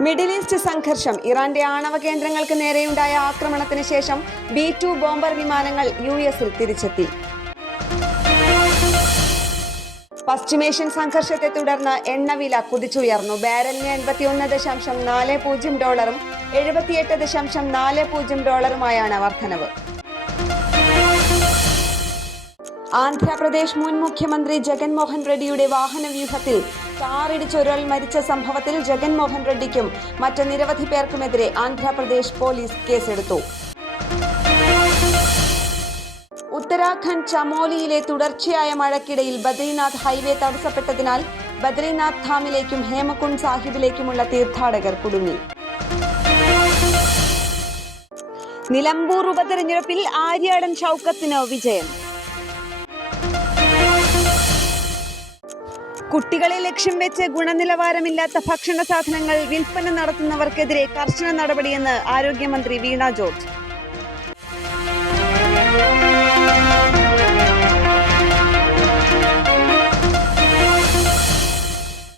Middle east സംഘർഷം. ഇറാന്റെ ആണവ കേന്ദ്രങ്ങൾക്ക് നേരെയുണ്ടായ ആക്രമണത്തിന് ശേഷം B-2 ബോംബർ വിമാനങ്ങൾ US-ൽ തിരിച്ചെത്തി. പശ്ചിമേഷ്യൻ സംഘർഷത്തെ തുടർന്ന് എണ്ണവില കുതിച്ചുയർന്നു. ബാരലിന് $81.40 $78.40 വർധനവ്. ആന്ധ്രാപ്രദേശ് മുൻ മുഖ്യമന്ത്രി ജഗൻമോഹൻ റെഡ്ഡിയുടെ വാഹനവ്യൂഹത്തിൽ കാറിടിച്ച് ഒരാൾ മരിച്ച സംഭവത്തിൽ ജഗൻമോഹൻ റെഡ്ഡിക്കും മറ്റ് നിരവധി പേർക്കുമെതിരെ ആന്ധ്രാപ്രദേശ് പോലീസ് കേസെടുത്തു. ഉത്തരാഖണ്ഡ് ചമോലിയിലെ തുടർച്ചയായ മഴയ്ക്കിടയിൽ ബദ്രിനാഥ് ഹൈവേ തടസ്സപ്പെട്ടതിനാൽ ബദ്രിനാഥ് ധാമിലേക്കും ഹേമകുണ്ട് സാഹിബിലേക്കുമുള്ള തീർത്ഥാടകർ കുടുങ്ങി. നിലമ്പൂർ ഉപതെരഞ്ഞെടുപ്പിൽ ആര്യാടൻ ഷൗക്കത്തിന് വിജയം. കുട്ടികളെ ലക്ഷ്യം വെച്ച് ഗുണനിലവാരമില്ലാത്ത ഭക്ഷണ സാധനങ്ങൾ വിൽപ്പന നടത്തുന്നവർക്കെതിരെ കർശന നടപടിയെന്ന് ആരോഗ്യമന്ത്രി വീണ ജോർജ്.